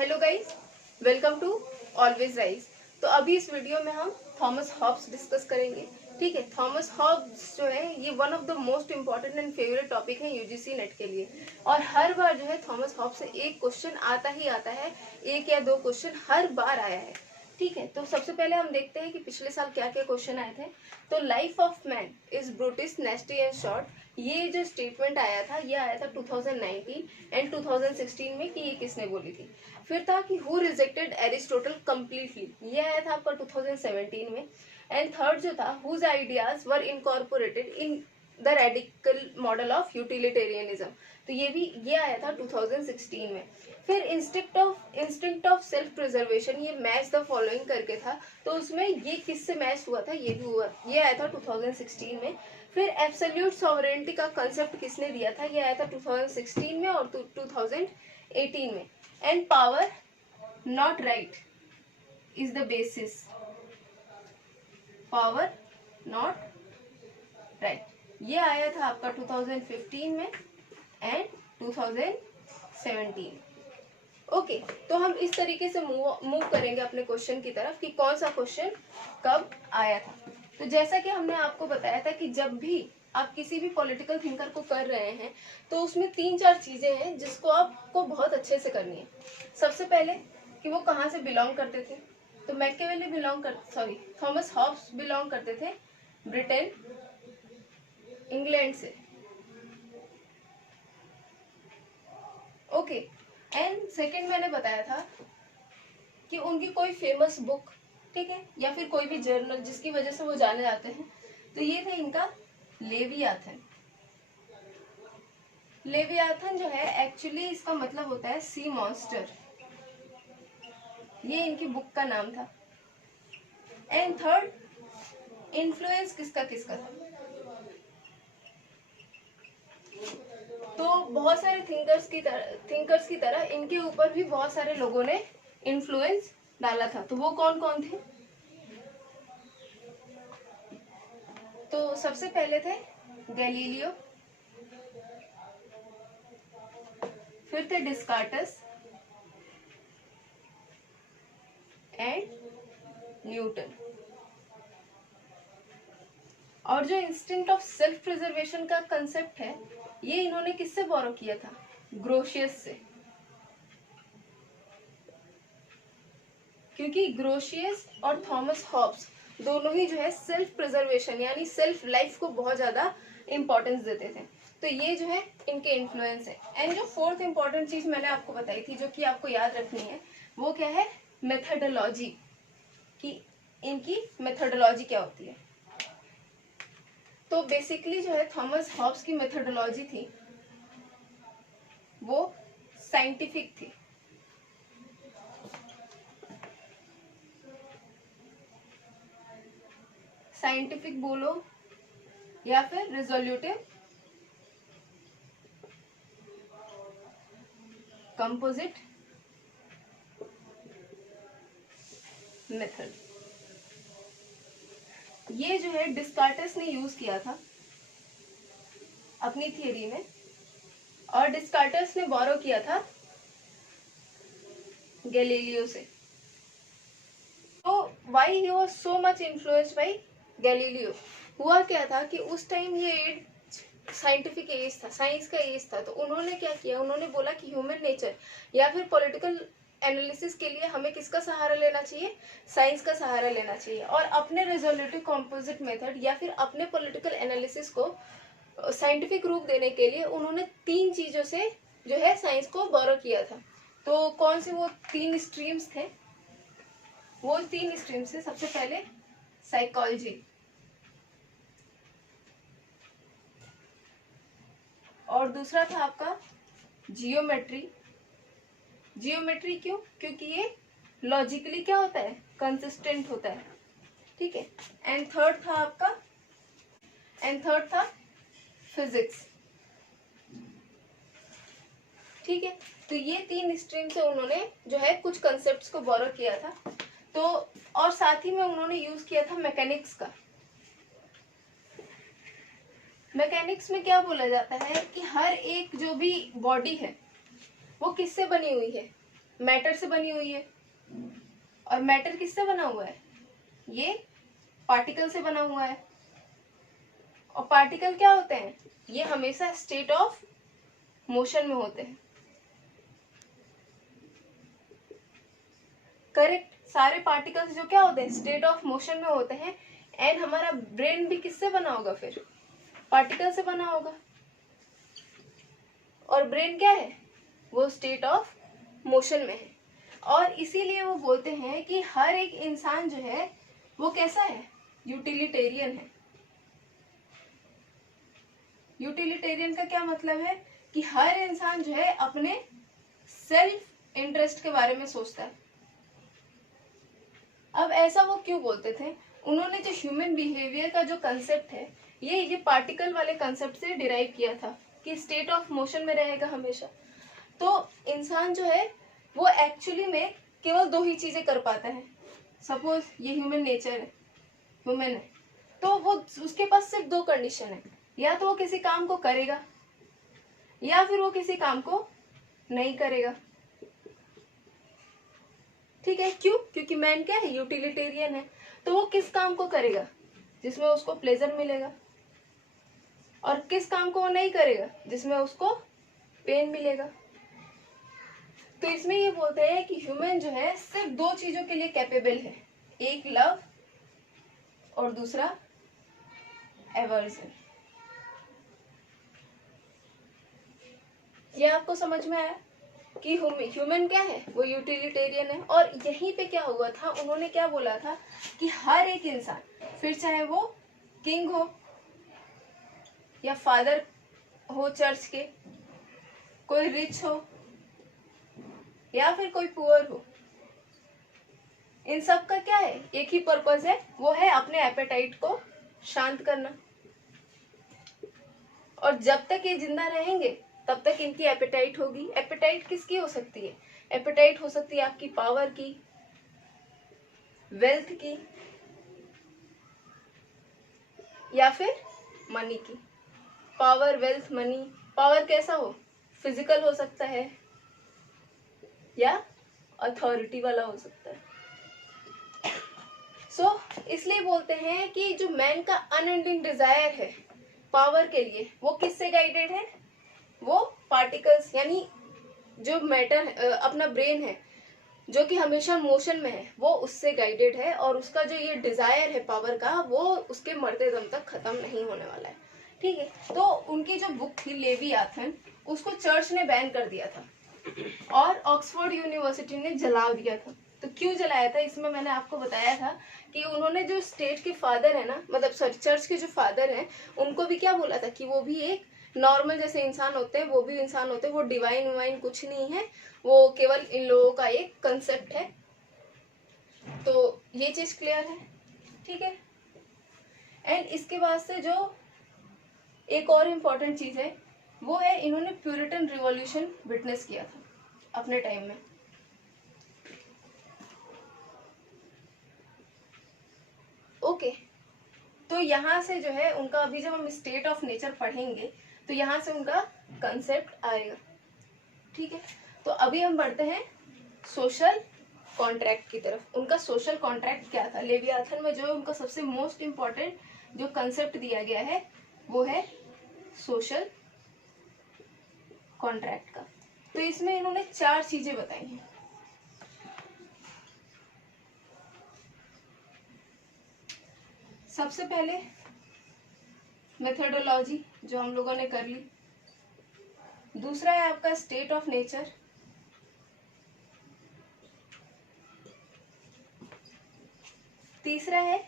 Hello guys, welcome to Always Rise. तो अभी इस वीडियो में हम थॉमस हॉब्स डिस्कस करेंगे। ठीक है, थॉमस हॉब्स जो है ये one of the most important and favourite topic है यूजीसी नेट के लिए। और हर बार जो है थॉमस हॉब्स से एक क्वेश्चन आता ही आता है, एक या दो क्वेश्चन हर बार आया है। ठीक है, तो सबसे पहले हम देखते हैं कि पिछले साल क्या क्या क्वेश्चन आए थे। तो life of man is brutish nasty and short, ये जो स्टेटमेंट आया था ये आया था 2019 एंड 2016 में कि ये किसने बोली थी। फिर था कि हु रिजेक्टेड एरिस्टोटल कम्प्लीटली, ये आया था आपका 2017 में। एंड थर्ड जो था whose ideas were incorporated in the radical model of utilitarianism, तो ये आया था 2016 में। फिर इंस्टिंक्ट ऑफ सेल्फ प्रिजर्वेशन, ये मैच द फॉलोइंग करके था, तो उसमें ये किससे मैच हुआ था, ये भी हुआ, ये आया था 2016 में। फिर एब्सोल्यूट सॉवरेनिटी का कंसेप्ट किसने दिया था, ये आया था 2016 में और 2018 में। And power not right is the basis, power not right, ये आया था आपका 2015 में एंड 2017। ओके, तो हम इस तरीके से मूव करेंगे अपने क्वेश्चन की तरफ कि कौन सा क्वेश्चन कब आया था। तो जैसा कि हमने आपको बताया था कि जब भी आप किसी भी पॉलिटिकल थिंकर को कर रहे हैं तो उसमें 3-4 चीजें हैं जिसको आपको बहुत अच्छे से करनी है। सबसे पहले कि वो कहाँ से बिलोंग करते थे, तो मैकियावेली थॉमस हॉब्स बिलोंग करते थे ब्रिटेन, इंग्लैंड से। ओके, एंड सेकंड मैंने बताया था कि उनकी कोई फेमस बुक, ठीक है, या फिर कोई भी जर्नल जिसकी वजह से वो जाने जाते हैं, तो ये थे इनका लेवियाथन। लेवियाथन जो है एक्चुअली इसका मतलब होता है सी मॉन्स्टर, ये इनकी बुक का नाम था। एंड थर्ड, इन्फ्लुएंस किसका किसका था, तो बहुत सारे थिंकर्स की तरह इनके ऊपर भी बहुत सारे लोगों ने इन्फ्लुएंस डाला था। तो वो कौन कौन थे, तो सबसे पहले थे गैलीलियो, फिर थे डिस्कार्टस एंड न्यूटन। और जो इंस्टिंक्ट ऑफ सेल्फ प्रिजर्वेशन का कंसेप्ट है ये इन्होंने किससे बोरो किया था, ग्रोशियस से। क्योंकि ग्रोशियस और थॉमस हॉब्स दोनों ही जो है सेल्फ प्रिजर्वेशन यानी सेल्फ लाइफ को बहुत ज्यादा इंपॉर्टेंस देते थे, तो ये जो है इनके इन्फ्लुएंस है। एंड जो फोर्थ इंपॉर्टेंट चीज मैंने आपको बताई थी जो कि आपको याद रखनी है, वो क्या है, मेथडोलॉजी, कि इनकी मेथडोलॉजी क्या होती है। तो बेसिकली जो है थॉमस हॉब्स की मेथडोलॉजी थी वो साइंटिफिक थी। साइंटिफिक बोलो या फिर रिजोल्यूटिव, कंपोजिट मेथड, ये जो है डिस्कार्टस ने यूज किया था अपनी थियरी में, और डिस्कार्टस ने बोरो किया था गैलीलियो से। तो why he was so much influenced by Galileo, हुआ क्या था कि उस टाइम ये साइंटिफिक एज था, साइंस का एज था, तो उन्होंने क्या किया, उन्होंने बोला कि ह्यूमन नेचर या फिर पॉलिटिकल एनालिसिस के लिए हमें किसका सहारा लेना चाहिए, साइंस का सहारा लेना चाहिए। और अपने रिजोल्यूटिव कंपोजिट मेथड या फिर अपने पॉलिटिकल एनालिसिस को साइंटिफिक रूप देने के लिए उन्होंने 3 चीजों से जो है साइंस को बोरो किया था। तो कौन से वो 3 स्ट्रीम्स थे, वो 3 स्ट्रीम्स थे, सबसे पहले साइकोलॉजी, और दूसरा था आपका जियोमेट्री। जियोमेट्री क्यों, क्योंकि ये लॉजिकली क्या होता है, कंसिस्टेंट होता है, ठीक है। एंड थर्ड था फिजिक्स, ठीक है। तो ये 3 स्ट्रीम से उन्होंने जो है कुछ कंसेप्ट्स को बोरो किया था। तो और साथ ही में उन्होंने यूज किया था मैकेनिक्स का। मैकेनिक्स में क्या बोला जाता है कि हर एक जो भी बॉडी है वो किससे बनी हुई है, मैटर से बनी हुई है। और मैटर किससे बना हुआ है? ये पार्टिकल से बना हुआ है। और पार्टिकल क्या होते हैं? ये हमेशा स्टेट ऑफ मोशन में होते हैं। करेक्ट, सारे पार्टिकल्स जो क्या होते हैं? स्टेट ऑफ मोशन में होते हैं। एंड हमारा ब्रेन भी किससे बना होगा? फिर पार्टिकल से बना होगा। और ब्रेन क्या है? वो स्टेट ऑफ मोशन में है। और इसीलिए वो बोलते हैं कि हर एक इंसान जो है वो कैसा है? यूटिलिटेरियन है। यूटिलिटेरियन का क्या मतलब है? कि हर इंसान जो है अपने सेल्फ इंटरेस्ट के बारे में सोचता है। अब ऐसा वो क्यों बोलते थे? उन्होंने जो ह्यूमन बिहेवियर का जो कंसेप्ट है ये पार्टिकल वाले कंसेप्ट से डिराइव किया था कि स्टेट ऑफ मोशन में रहेगा हमेशा। तो इंसान जो है वो एक्चुअली में केवल दो ही चीजें कर पाता है। सपोज ये ह्यूमन नेचर है, ह्यूमन है, तो वो उसके पास सिर्फ दो कंडीशन है, या तो वो किसी काम को करेगा या फिर वो किसी काम को नहीं करेगा। ठीक है, क्यों? क्योंकि मैन क्या है? यूटिलिटेरियन है। तो वो किस काम को करेगा? जिसमें उसको प्लेजर मिलेगा। और किस काम को वो नहीं करेगा? जिसमें उसको पेन मिलेगा। तो इसमें ये बोलते हैं कि ह्यूमन जो है सिर्फ दो चीजों के लिए कैपेबल है, एक लव और दूसरा एवर्जन। ये आपको समझ में आया कि ह्यूमन क्या है? वो यूटिलिटेरियन है। और यहीं पे क्या हुआ था, उन्होंने क्या बोला था कि हर एक इंसान, फिर चाहे वो किंग हो या फादर हो चर्च के, कोई रिच हो या फिर कोई पुअर हो, इन सब का क्या है? एक ही पर्पस है, वो है अपने एपेटाइट को शांत करना। और जब तक ये जिंदा रहेंगे तब तक इनकी एपेटाइट होगी। एपेटाइट किसकी हो सकती है? एपेटाइट हो सकती है आपकी पावर की, वेल्थ की, या फिर मनी की। Power, wealth, money. पावर कैसा हो? फिजिकल हो सकता है या अथॉरिटी वाला हो सकता है। इसलिए बोलते हैं कि जो मैन का अनएंडिंग डिजायर है पावर के लिए, वो किससे गाइडेड है? वो पार्टिकल्स, यानी जो मैटर अपना ब्रेन है जो कि हमेशा मोशन में है, वो उससे गाइडेड है। और उसका जो ये डिजायर है पावर का, वो उसके मरते दम तक खत्म नहीं होने वाला है। ठीक है, तो उनकी जो बुक थी लेवियाथन, उसको चर्च ने बैन कर दिया था और ऑक्सफोर्ड यूनिवर्सिटी ने जला दिया था। तो क्यों जलाया था? इसमें मैंने आपको बताया था कि उन्होंने जो स्टेट के फादर है ना, मतलब सॉरी चर्च के जो फादर हैं, उनको भी क्या बोला था कि वो भी एक नॉर्मल जैसे इंसान होते हैं, वो भी इंसान होते हैं, वो डिवाइन वाइन कुछ नहीं है, वो केवल इन लोगों का एक कंसेप्ट है। तो ये चीज क्लियर है। ठीक है, एंड इसके बाद से जो एक और इम्पोर्टेंट चीज है वो है, इन्होंने प्यूरिटन रिवॉल्यूशन विटनेस किया था अपने टाइम में। ओके, तो यहाँ से जो है उनका, अभी जब हम स्टेट ऑफ नेचर पढ़ेंगे तो यहाँ से उनका कंसेप्ट आएगा। ठीक है, तो अभी हम बढ़ते हैं सोशल कॉन्ट्रैक्ट की तरफ। उनका सोशल कॉन्ट्रैक्ट क्या था? लेवियाथन में जो है उनका सबसे मोस्ट इम्पॉर्टेंट जो कंसेप्ट दिया गया है वो है सोशल कॉन्ट्रैक्ट का। तो इसमें इन्होंने 4 चीजें बताई हैं। सबसे पहले मेथोडोलॉजी जो हम लोगों ने कर ली। दूसरा है आपका स्टेट ऑफ नेचर। तीसरा है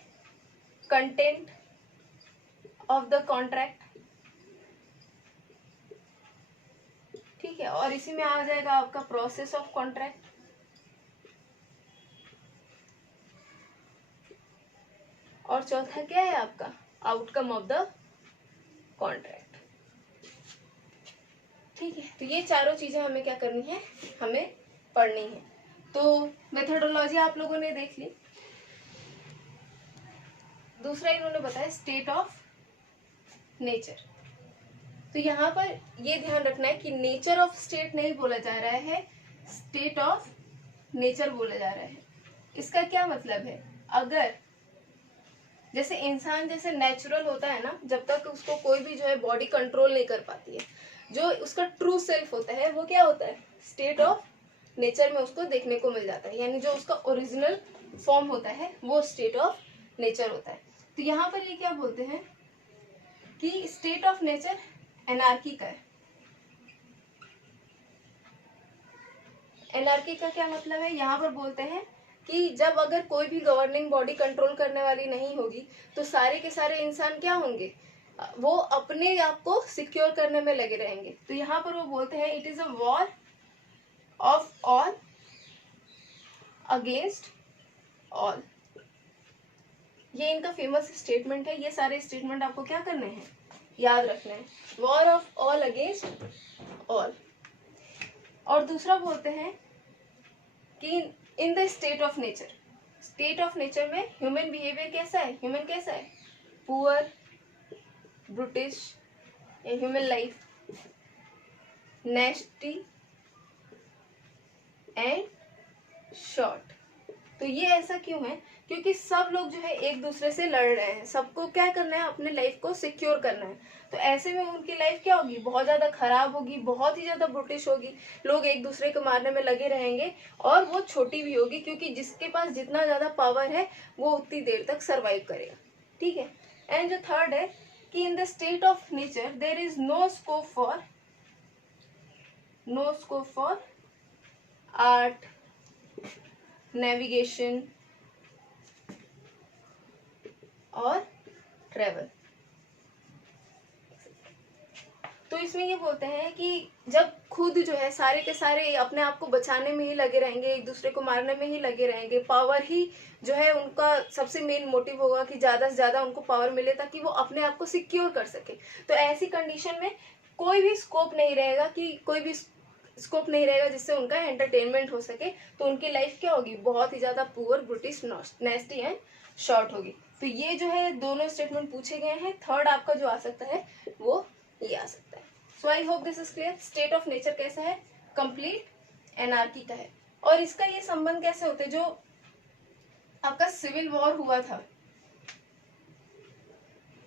कंटेंट ऑफ द कॉन्ट्रैक्ट। ठीक है, और इसी में आ जाएगा आपका प्रोसेस ऑफ कॉन्ट्रैक्ट। और चौथा क्या है आपका? Outcome of the contract. ठीक है, तो ये चारों चीजें हमें क्या करनी है? हमें पढ़नी है। तो मेथोडोलॉजी आप लोगों ने देख ली। दूसरा इन्होंने बताया स्टेट ऑफ नेचर। तो यहाँ पर ये ध्यान रखना है कि नेचर ऑफ स्टेट नहीं बोला जा रहा है, स्टेट ऑफ नेचर बोला जा रहा है। इसका क्या मतलब है, अगर जैसे इंसान जैसे नेचुरल होता है ना, जब तक उसको कोई भी जो है बॉडी कंट्रोल नहीं कर पाती है, जो उसका ट्रू सेल्फ होता है वो क्या होता है, स्टेट ऑफ नेचर में उसको देखने को मिल जाता है, यानी जो उसका ओरिजिनल फॉर्म होता है वो स्टेट ऑफ नेचर होता है। तो यहाँ पर ये क्या बोलते हैं कि स्टेट ऑफ नेचर एनार्की का है। एनार्की का क्या मतलब है, यहाँ पर बोलते हैं कि जब अगर कोई भी गवर्निंग बॉडी कंट्रोल करने वाली नहीं होगी तो सारे के सारे इंसान क्या होंगे, वो अपने आप को सिक्योर करने में लगे रहेंगे। तो यहाँ पर वो बोलते हैं it is a war of all against all. ये इनका फेमस स्टेटमेंट है। ये सारे स्टेटमेंट आपको क्या करने हैं, याद रखना है। War of all against all. और दूसरा बोलते हैं कि in the state of nature, state of nature में ह्यूमन बिहेवियर कैसा है, ह्यूमन कैसा है, पुअर, ब्रूटिश या ह्यूमन लाइफ, नेस्टी एंड शॉर्ट। तो ये ऐसा क्यों है, क्योंकि सब लोग जो है एक दूसरे से लड़ रहे हैं, सबको क्या करना है, अपने लाइफ को सिक्योर करना है। तो ऐसे में उनकी लाइफ क्या होगी, बहुत ज्यादा खराब होगी, बहुत ही ज्यादा ब्रिटिश होगी, लोग एक दूसरे को मारने में लगे रहेंगे और वो छोटी भी होगी, क्योंकि जिसके पास जितना ज्यादा पावर है वो उतनी देर तक सर्वाइव करेगा। ठीक है। एंड जो थर्ड है कि in the state of nature there is no scope for art, navigation और ट्रेवल। तो इसमें ये बोलते हैं कि जब खुद जो है सारे के सारे अपने आप को बचाने में ही लगे रहेंगे, एक दूसरे को मारने में ही लगे रहेंगे, पावर ही जो है उनका सबसे मेन मोटिव होगा कि ज्यादा से ज्यादा उनको पावर मिले ताकि वो अपने आप को सिक्योर कर सके। तो ऐसी कंडीशन में कोई भी स्कोप नहीं रहेगा जिससे उनका एंटरटेनमेंट हो सके। तो उनकी लाइफ क्या होगी, बहुत ही ज्यादा पुअर, ब्रिटिश, नेस्टी एंड शॉर्ट होगी। तो ये जो है दोनों स्टेटमेंट पूछे गए हैं। थर्ड आपका जो आ सकता है वो ये आ सकता है। So I hope this is clear. State of nature कैसा है, कंप्लीट एनार्की का है। और इसका ये संबंध कैसे होते, जो आपका सिविल वॉर हुआ था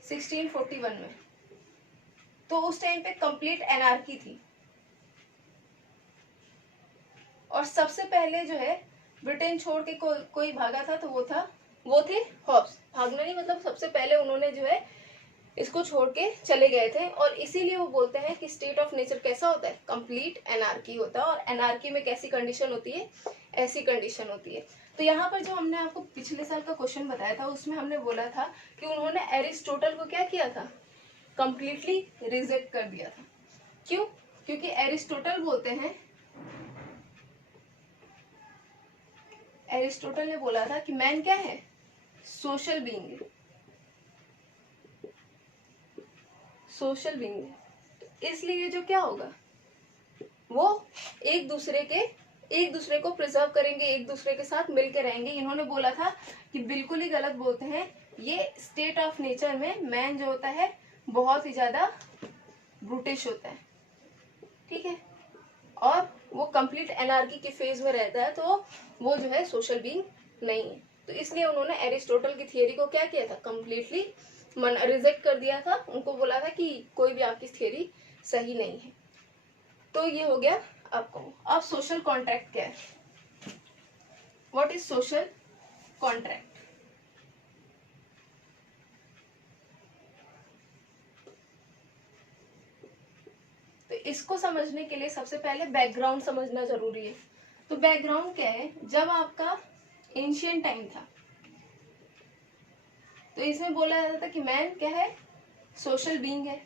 1641 में, तो उस टाइम पे कंप्लीट एनार्की थी और सबसे पहले जो है ब्रिटेन छोड़ के कोई भागा था तो वो थे हॉब्स। भागना नहीं मतलब सबसे पहले उन्होंने जो है इसको छोड़ के चले गए थे, और इसीलिए वो बोलते हैं कि स्टेट ऑफ नेचर कैसा होता है, कंप्लीट एनार्की होता है। और एनार्की में कैसी कंडीशन होती है, ऐसी कंडीशन होती है। तो यहाँ पर जो हमने आपको पिछले साल का क्वेश्चन बताया था उसमें हमने बोला था कि उन्होंने एरिस्टोटल को क्या किया था, कंप्लीटली रिजेक्ट कर दिया था। क्यों, क्योंकि एरिस्टोटल बोलते हैं, एरिस्टोटल ने बोला था कि मैन क्या है, सोशल बीइंग है, सोशल बीइंग है। इसलिए जो क्या होगा, वो एक दूसरे को प्रिजर्व करेंगे, एक दूसरे के साथ मिलकर रहेंगे। इन्होंने बोला था कि बिल्कुल ही गलत बोलते हैं, ये स्टेट ऑफ नेचर में मैन जो होता है बहुत ही ज्यादा ब्रूटिश होता है। ठीक है, और वो कंप्लीट एनार्की के फेज में रहता है, तो वो जो है सोशल बीइंग नहीं है। तो इसलिए उन्होंने एरिस्टोटल की थियरी को क्या किया था, कंप्लीटली रिजेक्ट कर दिया था। उनको बोला था कि कोई भी आपकी थियरी सही नहीं है। तो ये हो गया आपको। अब सोशल कॉन्ट्रैक्ट क्या है, व्हाट इज सोशल कॉन्ट्रैक्ट। तो इसको समझने के लिए सबसे पहले बैकग्राउंड समझना जरूरी है। तो बैकग्राउंड क्या है, जब आपका एंशियंट टाइम था तो इसमें बोला जाता था कि मैन क्या है, सोशल बीइंग है,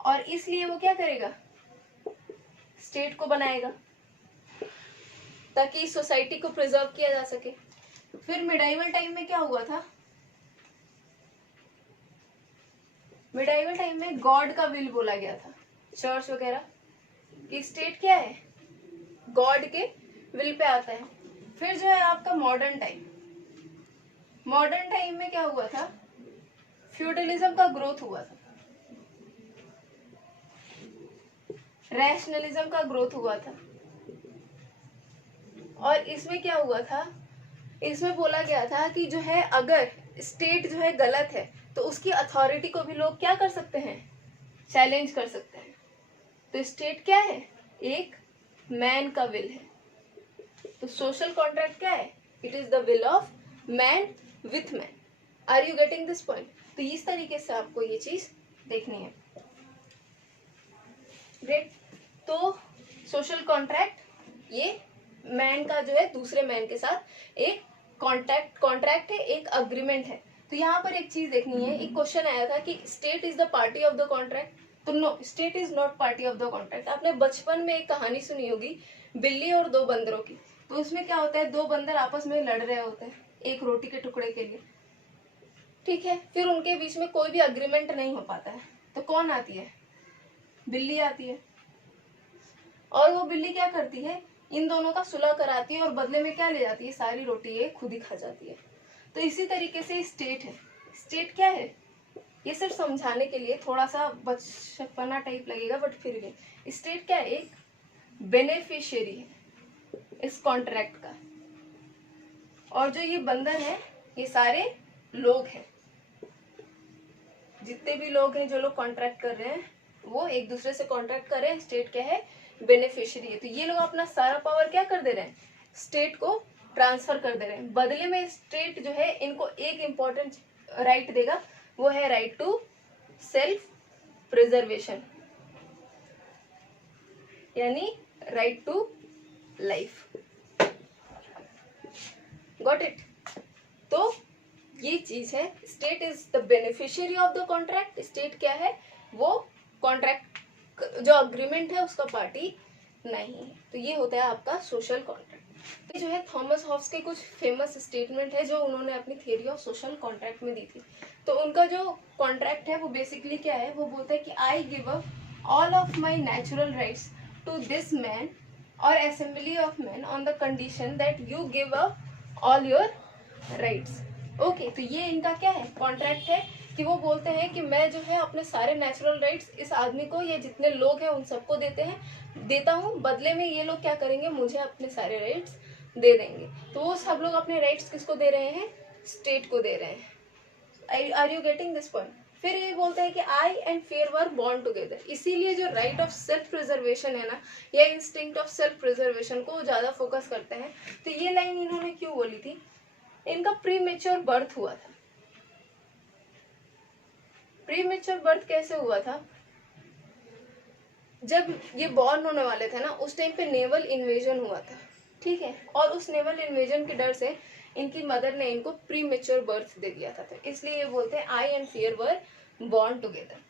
और इसलिए वो क्या करेगा, स्टेट को बनाएगा ताकि सोसाइटी को प्रिजर्व किया जा सके। फिर मिडाइवल टाइम में क्या हुआ था, मिडाइवल टाइम में गॉड का विल बोला गया था, चर्च वगैरह की स्टेट क्या है, गॉड के विल पे आता है। फिर जो है आपका मॉडर्न टाइम, मॉडर्न टाइम में क्या हुआ था, फ्यूडलिज्म का ग्रोथ हुआ था, रैशनलिज्म का ग्रोथ हुआ था। और इसमें क्या हुआ था, इसमें बोला गया था कि जो है अगर स्टेट जो है गलत है तो उसकी अथॉरिटी को भी लोग क्या कर सकते हैं, चैलेंज कर सकते हैं। तो स्टेट क्या है, एक मैन का विल है। तो सोशल कॉन्ट्रैक्ट क्या है, it is the will of man with man. Are you getting this point? तो इस तरीके से आपको ये चीज देखनी है। ग्रेट। तो सोशल कॉन्ट्रैक्ट ये मैन का जो है दूसरे मैन के साथ एक कॉन्ट्रैक्ट है, एक अग्रीमेंट है। तो यहाँ पर एक चीज देखनी है, एक क्वेश्चन आया था कि state is the party of the contract. तो no, state is not party of the contract. आपने बचपन में एक कहानी सुनी होगी बिल्ली और दो बंदरों की। तो उसमें क्या होता है, दो बंदर आपस में लड़ रहे होते हैं एक रोटी के टुकड़े के लिए, ठीक है। फिर उनके बीच में कोई भी अग्रीमेंट नहीं हो पाता है। तो कौन आती है, बिल्ली आती है। और वो बिल्ली क्या करती है, इन दोनों का सुलह कराती है और बदले में क्या ले जाती है, सारी रोटी ये खुद ही खा जाती है। तो इसी तरीके से स्टेट है। स्टेट क्या है, ये सिर्फ समझाने के लिए थोड़ा सा बचपना टाइप लगेगा, बट फिर भी स्टेट क्या है, एक बेनिफिशियरी है इस कॉन्ट्रैक्ट का। और जो ये बंधन है ये सारे लोग हैं, जितने भी लोग हैं जो लोग कॉन्ट्रैक्ट कर रहे हैं वो एक दूसरे से कॉन्ट्रैक्ट कर रहे हैं। स्टेट क्या है, बेनिफिशियरी है। तो ये लोग अपना सारा पावर क्या कर दे रहे हैं, स्टेट को ट्रांसफर कर दे रहे हैं। बदले में स्टेट जो है इनको एक इंपॉर्टेंट राइट देगा, वो है राइट टू सेल्फ प्रिजर्वेशन, यानी right to life. Got it? तो ये चीज है, state is the beneficiary of the contract. State क्या है, वो कॉन्ट्रैक्ट जो अग्रीमेंट है उसका पार्टी नहीं है। तो ये होता है आपका सोशल कॉन्ट्रैक्ट। ये जो है थॉमस हॉब्स के कुछ फेमस स्टेटमेंट है जो उन्होंने अपनी थ्योरी ऑफ सोशल कॉन्ट्रैक्ट में दी थी। तो उनका जो कॉन्ट्रैक्ट है वो बेसिकली क्या है, वो बोलता है कि I give up all of my natural rights to this man or assembly of man on the condition that you give up all your rights. Okay, तो ये इनका क्या है, कॉन्ट्रैक्ट है कि वो बोलते हैं कि मैं जो है अपने सारे नेचुरल राइट्स इस आदमी को, ये जितने लोग हैं उन सबको देता हूँ, बदले में ये लोग क्या करेंगे, मुझे अपने सारे राइट्स दे देंगे। तो वो सब लोग अपने राइट्स किसको दे रहे हैं, स्टेट को दे रहे हैं। Are you getting this point? फिर ये बोलते हैं कि I and fear were born together. इसीलिए जो राइट ऑफ सेल्फ प्रिजर्वेशन है ना, या इंस्टिंक्ट ऑफ सेल्फ प्रिजर्वेशन को ज्यादा फोकस करते हैं। तो ये लाइन इन्होंने क्यों बोली थी, इनका प्री मेच्योर बर्थ हुआ था। प्री मेच्योर बर्थ कैसे हुआ था, जब ये बॉर्न होने वाले थे ना उस टाइम पे नेवल इन्वेजन हुआ था, ठीक है। और उस नेवल इन्वेजन के डर से इनकी मदर ने इनको प्री मेच्योर बर्थ दे दिया था। तो इसलिए ये बोलते हैं I and fear were born together.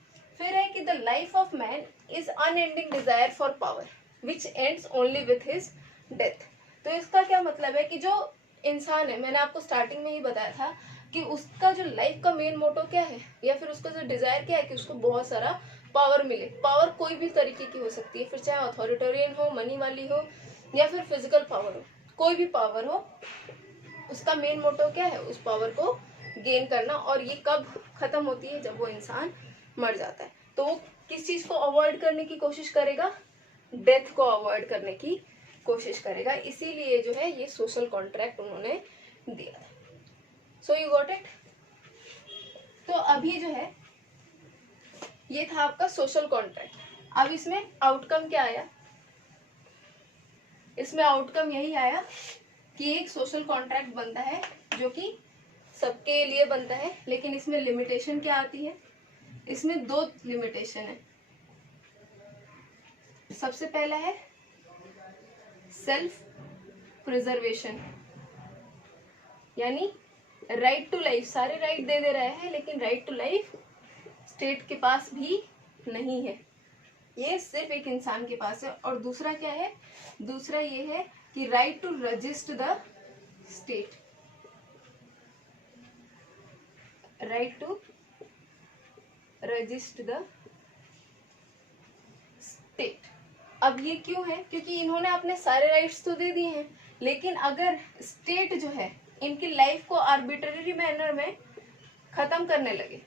फिर है कि the life of man is unending desire for power which ends only with his death. तो इसका क्या मतलब है कि जो इंसान है, मैंने आपको स्टार्टिंग में ही बताया था कि उसका जो लाइफ का मेन मोटो क्या है, या फिर उसका जो डिजायर क्या है कि उसको बहुत सारा पावर मिले। पावर कोई भी तरीके की हो सकती है, फिर चाहे अथॉरिटेरियन हो, मनी वाली हो, या फिर फिजिकल पावर हो, कोई भी पावर हो, उसका मेन मोटो क्या है, उस पावर को गेन करना। और ये कब खत्म होती है, जब वो इंसान मर जाता है। तो वो किस चीज को अवॉइड करने की कोशिश करेगा, डेथ को अवॉइड करने की कोशिश करेगा। इसीलिए जो है ये सोशल कॉन्ट्रैक्ट उन्होंने दिया था। सो यू गॉट इट? तो अभी जो है ये था आपका सोशल कॉन्ट्रैक्ट। अब इसमें आउटकम क्या आया, इसमें आउटकम यही आया कि एक सोशल कॉन्ट्रैक्ट बनता है जो कि सबके लिए बनता है, लेकिन इसमें लिमिटेशन क्या आती है, इसमें दो लिमिटेशन है। सबसे पहला है सेल्फ प्रिजर्वेशन, यानी राइट टू लाइफ। सारे राइट दे रहा है लेकिन राइट टू लाइफ स्टेट के पास भी नहीं है, ये सिर्फ एक इंसान के पास है। और दूसरा क्या है, दूसरा ये है कि right to resist the state, right to resist the state. अब ये क्यों है, क्योंकि इन्होंने अपने सारे राइट्स तो दे दिए हैं, लेकिन अगर स्टेट जो है इनकी लाइफ को आर्बिट्ररी मैनर में खत्म करने लगे,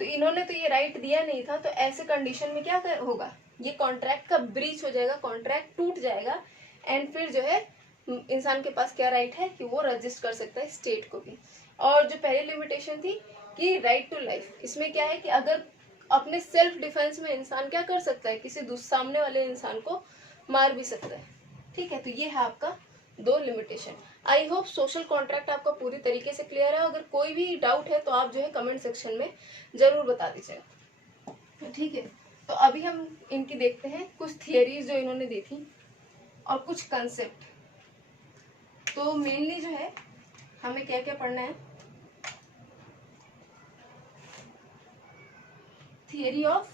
तो इन्होंने तो ये राइट दिया नहीं था, तो ऐसे कंडीशन में क्या होगा, ये कॉन्ट्रैक्ट का ब्रीच हो जाएगा, कॉन्ट्रैक्ट टूट जाएगा। एंड फिर जो है इंसान के पास क्या राइट है कि वो रजिस्ट कर सकता है स्टेट को भी। और जो पहली लिमिटेशन थी कि राइट टू लाइफ, इसमें क्या है कि अगर अपने सेल्फ डिफेंस में इंसान क्या कर सकता है, किसी सामने वाले इंसान को मार भी सकता है। ठीक है, तो ये है आपका 2 limitation. I hope social contract आपका पूरी तरीके से क्लियर है। अगर कोई भी डाउट है तो आप जो है कमेंट सेक्शन में जरूर बता दीजिएगा। ठीक है, तो अभी हम इनकी देखते हैं कुछ थियरीज जो इन्होंने दी थी और कुछ कंसेप्ट। तो मेनली जो है हमें क्या क्या पढ़ना है, थियरी ऑफ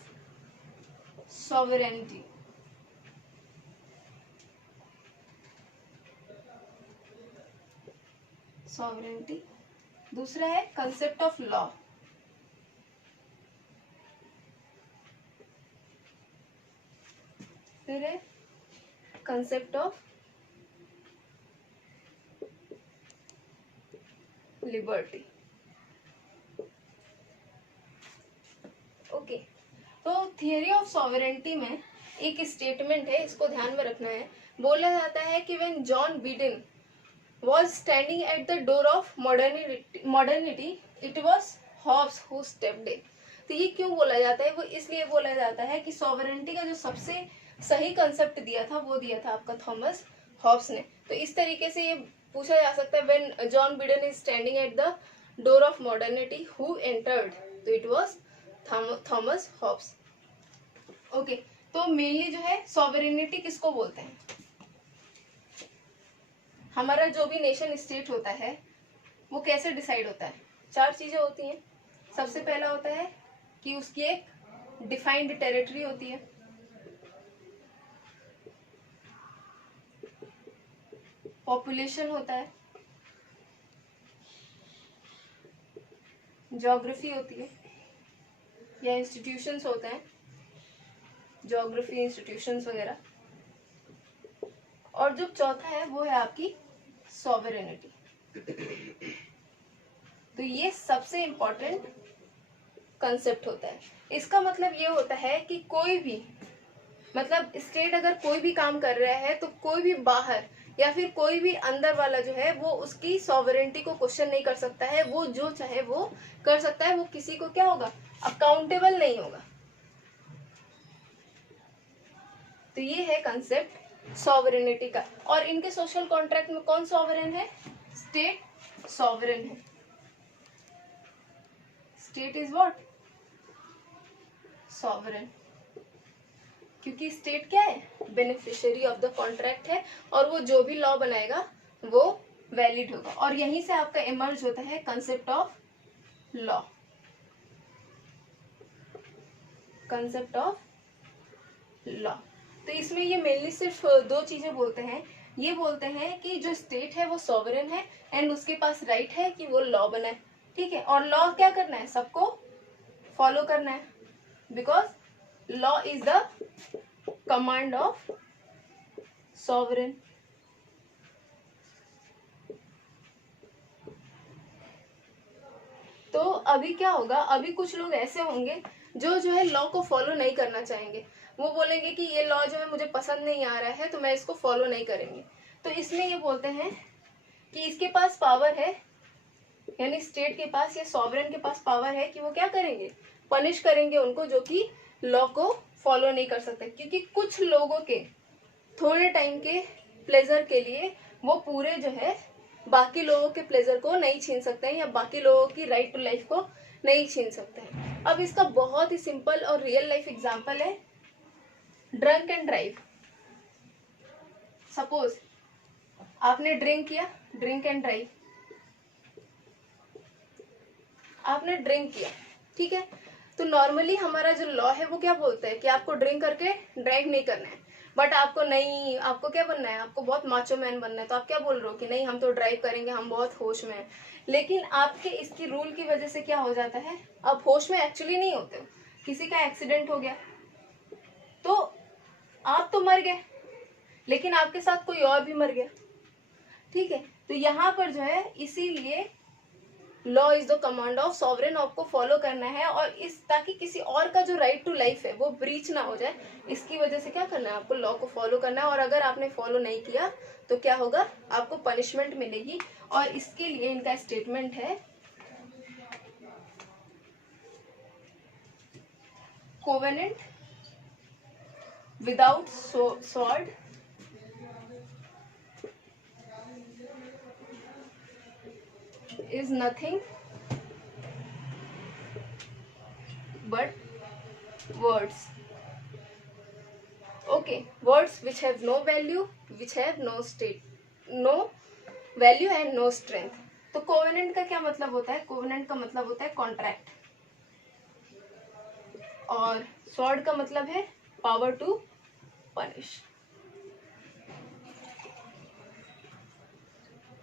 सॉवरेनिटी, सॉवरेनिटी। दूसरा है कंसेप्ट ऑफ लॉ, फिर है कंसेप्ट ऑफ लिबर्टी। ओके, तो थियरी ऑफ सॉवरेनिटी में एक स्टेटमेंट है, इसको ध्यान में रखना है। बोला जाता है कि when John Beadon was standing at the door of modernity, it was Hobbes who stepped in। तो ये क्यों बोला जाता है, वो इसलिए बोला जाता है कि सॉवरेनिटी का जो सबसे सही कंसेप्ट दिया था वो दिया था आपका थॉमस हॉब्स ने। तो इस तरीके से ये पूछा जा सकता है, when John Bodin is standing at the door of modernity, who entered, तो it was Thomas Hobbes. Okay, तो मेनली जो है सॉवरेनिटी किसको बोलते हैं, हमारा जो भी नेशन स्टेट होता है वो कैसे डिसाइड होता है, 4 चीजें होती हैं। सबसे पहला होता है कि उसकी एक डिफाइंड टेरिटरी होती है, पॉपुलेशन होता है, ज्योग्राफी होती है या इंस्टीट्यूशंस होते हैं, ज्योग्राफी इंस्टीट्यूशंस वगैरह, और जो चौथा है वो है आपकी सॉवरेनिटी। तो ये सबसे इंपॉर्टेंट कंसेप्ट होता है। इसका मतलब ये होता है कि कोई भी मतलब स्टेट अगर कोई भी काम कर रहा है तो कोई भी बाहर या फिर कोई भी अंदर वाला जो है वो उसकी सॉवरेनिटी को क्वेश्चन नहीं कर सकता है, वो जो चाहे वो कर सकता है, वो किसी को क्या होगा, अकाउंटेबल नहीं होगा। तो ये है कंसेप्ट सॉवरेनिटी का। और इनके सोशल कॉन्ट्रैक्ट में कौन सॉवरेन है, स्टेट सॉवरेन है। स्टेट इज व्हाट, सॉवरेन, क्योंकि स्टेट क्या है, बेनिफिशियरी ऑफ द कॉन्ट्रैक्ट है, और वो जो भी लॉ बनाएगा वो वैलिड होगा। और यहीं से आपका इमर्ज होता है concept of law, concept of law. तो इसमें ये मेनली सिर्फ 2 चीजें बोलते हैं। ये बोलते हैं कि जो स्टेट है वो सॉवरेन है एंड उसके पास राइट है कि वो लॉ बनाए। ठीक है, और लॉ क्या करना है, सबको फॉलो करना है, because law is the command of sovereign. तो अभी क्या होगा, अभी कुछ लोग ऐसे होंगे जो है लॉ को फॉलो नहीं करना चाहेंगे। वो बोलेंगे कि ये लॉ जो है मुझे पसंद नहीं आ रहा है तो मैं इसको फॉलो नहीं करेंगे। तो इसमें ये बोलते हैं कि इसके पास पावर है, यानी स्टेट के पास या सॉवरेन के पास पावर है कि वो क्या करेंगे, पनिश करेंगे उनको जो कि लॉ को फॉलो नहीं कर सकते। क्योंकि कुछ लोगों के थोड़े टाइम के प्लेजर के लिए वो पूरे जो है बाकी लोगों के प्लेजर को नहीं छीन सकते हैं या बाकी लोगों की राइट टू लाइफ को नहीं छीन सकते हैं। अब इसका बहुत ही सिंपल और रियल लाइफ एग्जांपल है ड्रंक एंड ड्राइव। सपोज आपने ड्रिंक किया, ड्रिंक एंड ड्राइव, आपने ड्रिंक किया, ठीक है। तो नॉर्मली हमारा जो लॉ है वो क्या बोलता है कि आपको ड्रिंक करके ड्राइव नहीं करना है, बट आपको नहीं, आपको क्या बनना है, आपको बहुत माचो मैन बनना है। तो आप क्या बोल रहे हो कि नहीं हम तो ड्राइव करेंगे, हम बहुत होश में हैं। लेकिन आपके इसकी रूल की वजह से क्या हो जाता है, आप होश में एक्चुअली नहीं होते हो, किसी का एक्सीडेंट हो गया तो आप तो मर गए लेकिन आपके साथ कोई और भी मर गया। ठीक है, तो यहाँ पर जो है इसीलिए law is the command of sovereign, आपको फॉलो करना है, और इस ताकि किसी और का जो राइट टू लाइफ है वो ब्रीच ना हो जाए, इसकी वजह से क्या करना है, आपको लॉ को फॉलो करना है। और अगर आपने फॉलो नहीं किया तो क्या होगा, आपको पनिशमेंट मिलेगी। और इसके लिए इनका स्टेटमेंट है, covenant without sword is nothing but words. Okay, words which have no value, which have no value and no strength. तो कोवेनेंट का क्या मतलब होता है, कोवेनेंट का मतलब होता है कॉन्ट्रैक्ट, और स्वॉर्ड का मतलब है power to punish.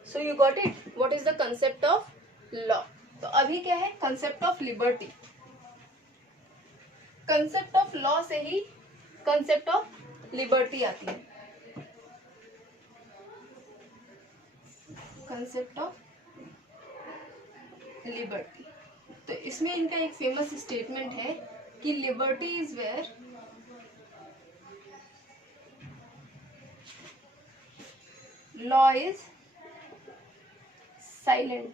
So you got it, what is the concept of law. तो अभी क्या है, concept of liberty. Concept of law से ही कंसेप्ट ऑफ लिबर्टी आती है। कंसेप्ट ऑफ लिबर्टी, तो इसमें इनका एक फेमस स्टेटमेंट है कि liberty is where law is silent.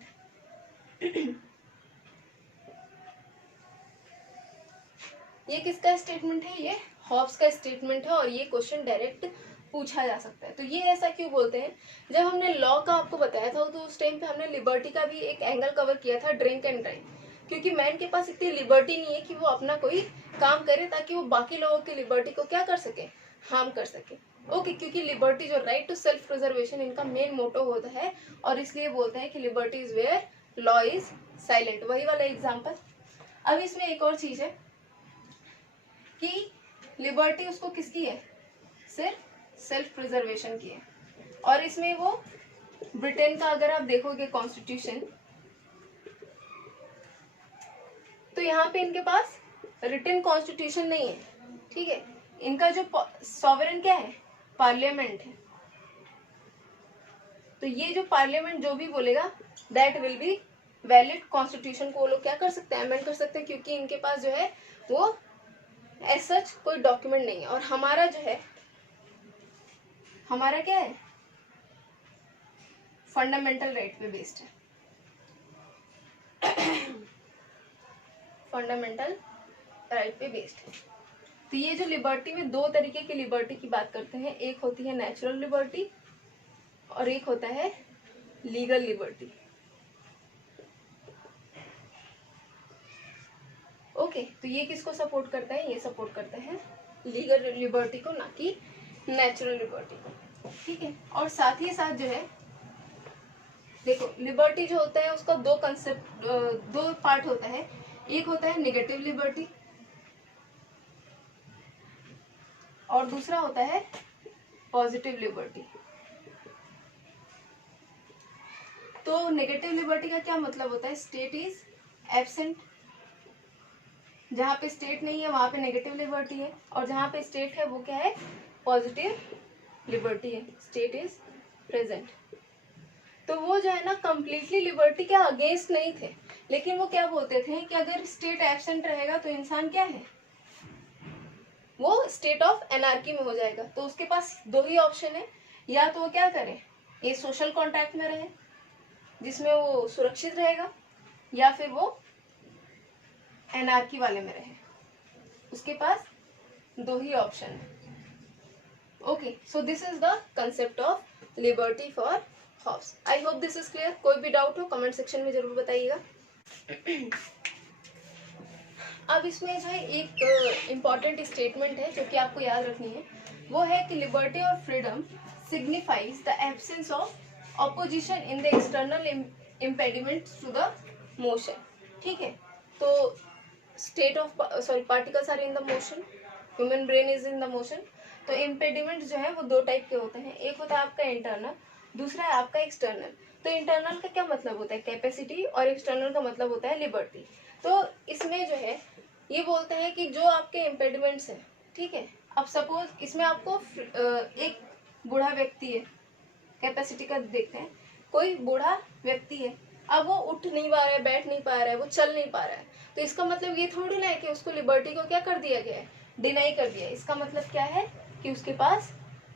ये किसका स्टेटमेंट है, ये हॉब्स का स्टेटमेंट है, और ये क्वेश्चन डायरेक्ट पूछा जा सकता है। तो ये ऐसा क्यों बोलते हैं, जब हमने लॉ का आपको बताया था तो उस टाइम पे हमने लिबर्टी का भी एक एंगल कवर किया था, ड्रिंक एंड ड्राइव, क्योंकि मैन के पास इतनी लिबर्टी नहीं है कि वो अपना कोई काम करे ताकि वो बाकी लोगों की लिबर्टी को क्या कर सके, हार्म कर सके। ओके, क्योंकि लिबर्टी जो राइट टू सेल्फ प्रिजर्वेशन इनका मेन मोटो होता है, और इसलिए बोलते हैं कि liberty is where law is silent. वही वाला एग्जाम्पल। अब इसमें एक और चीज है कि लिबर्टी उसको किसकी है, सिर्फ सेल्फ प्रिजर्वेशन की है। और इसमें वो ब्रिटेन का अगर आप देखोगे कॉन्स्टिट्यूशन, तो यहाँ पे इनके पास रिटन कॉन्स्टिट्यूशन नहीं है, ठीक है। इनका जो सॉवरेन क्या है, पार्लियामेंट है। तो ये जो पार्लियामेंट जो भी बोलेगा that will be valid. Constitution को वो लोग क्या कर सकते हैं, अमेंड कर सकते हैं, क्योंकि इनके पास जो है वो एज सच कोई डॉक्यूमेंट नहीं है। और हमारा जो है, हमारा क्या है, फंडामेंटल राइट पे बेस्ड है। फंडामेंटल राइट पे बेस्ड है। तो ये जो लिबर्टी में दो तरीके की लिबर्टी की बात करते हैं, एक होती है नेचुरल लिबर्टी और एक होता है लीगल लिबर्टी। ओके, तो ये किसको सपोर्ट करता है, ये सपोर्ट करता है लीगल लिबर्टी को, ना कि नेचुरल लिबर्टी को, ठीक है। और साथ ही साथ जो है, देखो लिबर्टी जो होता है उसका दो कंसेप्ट, दो पार्ट होता है। एक होता है नेगेटिव लिबर्टी और दूसरा होता है पॉजिटिव लिबर्टी। तो नेगेटिव लिबर्टी का क्या मतलब होता है, स्टेट इज एब्सेंट। जहाँ पे स्टेट नहीं है वहां पे नेगेटिव लिबर्टी है, और जहाँ पे स्टेट है वो क्या है, पॉजिटिव लिबर्टी है, स्टेट इज प्रेजेंट। तो वो जो है ना कंप्लीटली लिबर्टी के अगेंस्ट नहीं थे, लेकिन वो क्या बोलते थे कि अगर स्टेट एब्सेंट रहेगा तो इंसान क्या है, वो स्टेट ऑफ एनार्की में हो जाएगा। तो उसके पास दो ही ऑप्शन है, या तो वो क्या करे, ये सोशल कॉन्ट्रैक्ट में रहे जिसमें वो सुरक्षित रहेगा, या फिर वो एनार्की वाले में रहे। उसके पास दो ही ऑप्शन है। Okay, so this is the concept of liberty for Hobbes. I hope this is clear. कोई भी डाउट हो कमेंट सेक्शन में जरूर बताइएगा। अब इसमें जो है एक इम्पॉर्टेंट स्टेटमेंट है जो कि आपको याद रखनी है, वो है कि लिबर्टी और freedom signifies the absence of opposition in the external impediment to the motion, ठीक है। तो state of particles are in the motion, human brain is in the motion. तो इम्पेडिमेंट जो है वो दो टाइप के होते हैं, एक होता है आपका इंटरनल, दूसरा है आपका एक्सटर्नल। तो इंटरनल का क्या मतलब होता है, कैपेसिटी, और एक्सटर्नल का मतलब होता है लिबर्टी। तो इसमें जो है ये बोलते हैं कि जो आपके इम्पेडिमेंट्स हैं, ठीक है। अब सपोज इसमें आपको एक बूढ़ा व्यक्ति है, कैपेसिटी का देखते हैं, कोई बूढ़ा व्यक्ति है, अब वो उठ नहीं पा रहा है, बैठ नहीं पा रहा है, वो चल नहीं पा रहा है, तो इसका मतलब ये थोड़ी ना है कि उसको लिबर्टी को क्या कर दिया गया है, डिनाई कर दिया है। इसका मतलब क्या है कि उसके पास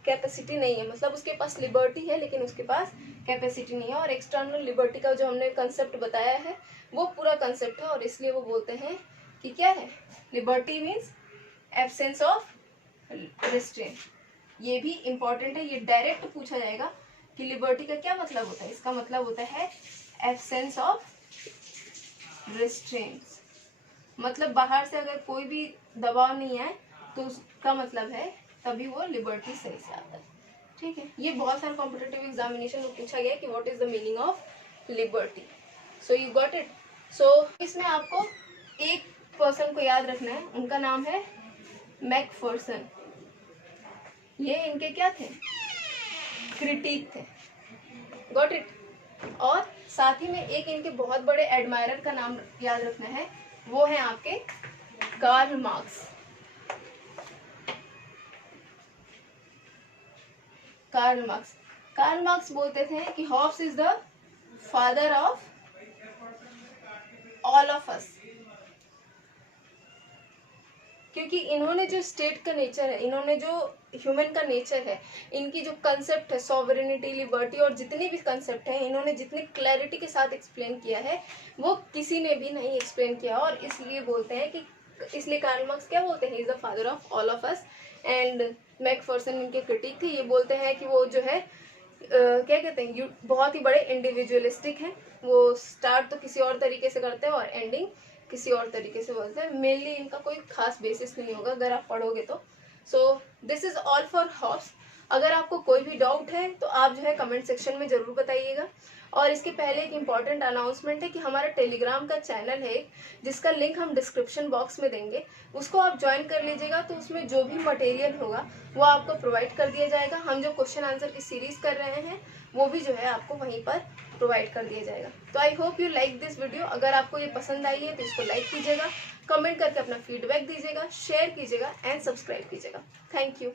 कैपेसिटी नहीं है, मतलब उसके पास लिबर्टी है लेकिन उसके पास कैपेसिटी नहीं है। और एक्सटर्नल लिबर्टी का जो हमने कंसेप्ट बताया है वो पूरा कंसेप्ट है, और इसलिए वो बोलते हैं कि क्या है, liberty means absence of restraint. ये भी इंपॉर्टेंट है, ये डायरेक्ट पूछा जाएगा कि लिबर्टी का क्या मतलब होता है। इसका मतलब होता है एब्सेंस ऑफ रिस्ट्रेंट्स, मतलब बाहर से अगर कोई भी दबाव नहीं आए तो उसका मतलब है तभी वो लिबर्टी सही से आता है। ठीक है, ये बहुत सारे कॉम्पिटिटिव एग्जामिनेशन में पूछा गया कि what is the meaning of liberty. So you got it. So इसमें आपको एक पर्सन को याद रखना है, उनका नाम है मैकफर्सन। ये इनके क्या थे, क्रिटिक थे। Got it. और साथ ही में एक इनके बहुत बड़े एडमायरर का नाम याद रखना है, वो है आपके Karl Marx. Karl Marx, Karl Marx बोलते थे कि Hobbes is the father of all of us, क्योंकि इन्होंने जो स्टेट का नेचर है, इन्होंने जो ह्यूमन का नेचर है, इनकी जो कंसेप्ट है सॉवरेनिटी, लिबर्टी और जितनी भी कंसेप्ट है, इन्होंने जितनी क्लैरिटी के साथ एक्सप्लेन किया है वो किसी ने भी नहीं एक्सप्लेन किया। और इसलिए बोलते हैं कि, इसलिए कार्ल मार्क्स क्या बोलते हैं, is the father of all of us. And Macpherson इनके क्रिटिक थे, ये बोलते हैं कि वो जो है क्या कहते हैं, बहुत ही बड़े इंडिविजुअलिस्टिक हैं। वो स्टार्ट तो किसी और तरीके से करते हैं और एंडिंग किसी और तरीके से बोलते हैं। मेनली इनका कोई खास बेसिस नहीं होगा अगर आप पढ़ोगे तो। So this is all for Hobbes. अगर आपको कोई भी डाउट है तो आप जो है कमेंट सेक्शन में जरूर बताइएगा। और इसके पहले एक इम्पॉर्टेंट अनाउंसमेंट है कि हमारा टेलीग्राम का चैनल है जिसका लिंक हम डिस्क्रिप्शन बॉक्स में देंगे, उसको आप ज्वाइन कर लीजिएगा। तो उसमें जो भी मटेरियल होगा वो आपको प्रोवाइड कर दिया जाएगा। हम जो क्वेश्चन आंसर की सीरीज कर रहे हैं वो भी जो है आपको वहीं पर प्रोवाइड कर दिया जाएगा। तो I hope you like this video. अगर आपको ये पसंद आई है तो इसको लाइक कीजिएगा, कमेंट करके अपना फीडबैक दीजिएगा, शेयर कीजिएगा एंड सब्सक्राइब कीजिएगा। Thank you.